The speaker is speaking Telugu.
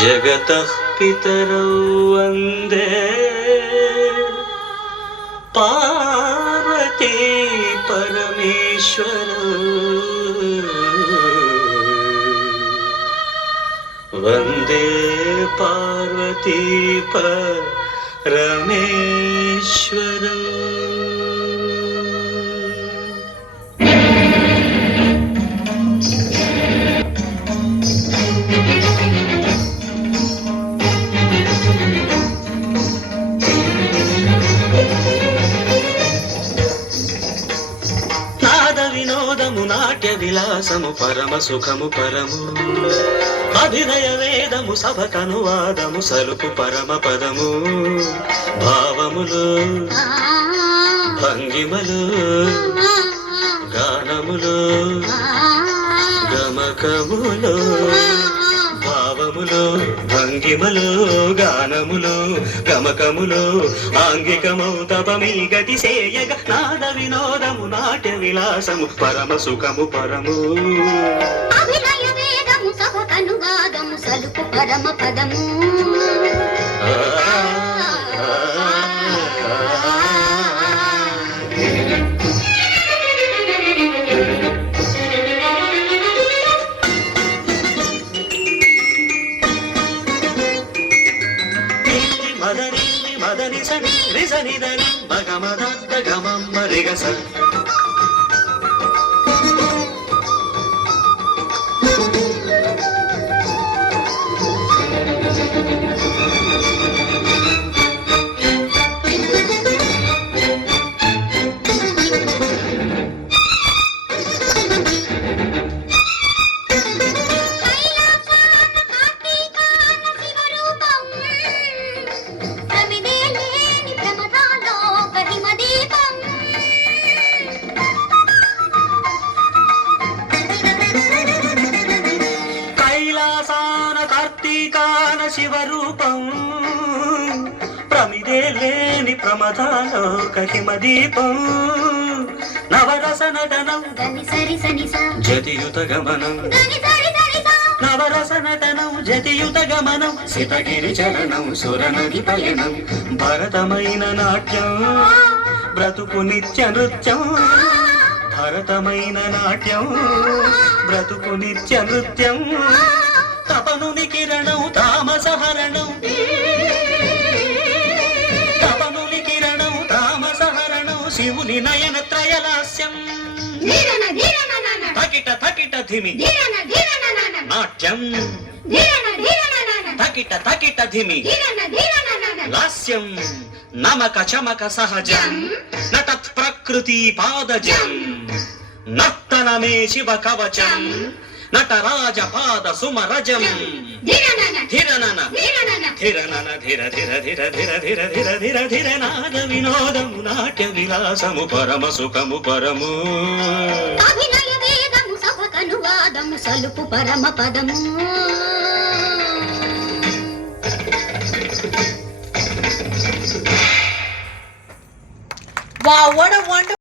जगतः पितरौ वन्दे पार्वती परमेश्वरौ वन्दे पार्वती परमेश्वरौ। వినోదము నాట్య విలాసము పరమ సుఖము పరము అభినయ వేదము సభకనువాదము సలుపు పరమ పదము భావములు భంగిమలు గానములు గమకములు భావములు భంగిమలు గానములు గమకములు ఆంగికమౌ తపమీ గతి సేయగ నాద వినోదము నాట్య విలాసము పరమ సుఖము పరము అభినయ వేదము సభకనువాదము సలుపు పరమ పదము మదని సని రిసని దని మగమద గమం మరిగస కార్తీకాన శివరూపం ప్రమిదే లేని ప్రమదాలోక హిమదీపం నవరస నటనం జతియుత గమనం నవరస నటనం జతియుత గమనం సితగిరి చలనం సురనది పయనం భరతమైన నాట్యం బ్రతుకు నిత్య నృత్యం భరతమైన నాట్యం బ్రతుకు నిత్య నృత్యం తపనుని కిరణం తామసహరణం తపనుని కిరణం తామసహరణం శివుని నయన త్రయలాస్యం తకిట తకిట ధిమి నాట్యం తకిట తకిట ధిమి లాస్యం నమక చమక సహజం నతత్ ప్రకృతి పాదజం నర్తనమే శివ కవచం నటరాజ పాద సుమరజం ధిరనన ధిరనన ధిర ధిర ధిర ధిర ధిర ధిర ధిర ధిర నాద వినోదము నాట్య విలాసము పరమ సుఖము పరము అభినయ వేదము సభకనువాదము సలుపు పరమ పదము. Wow, what a wonderful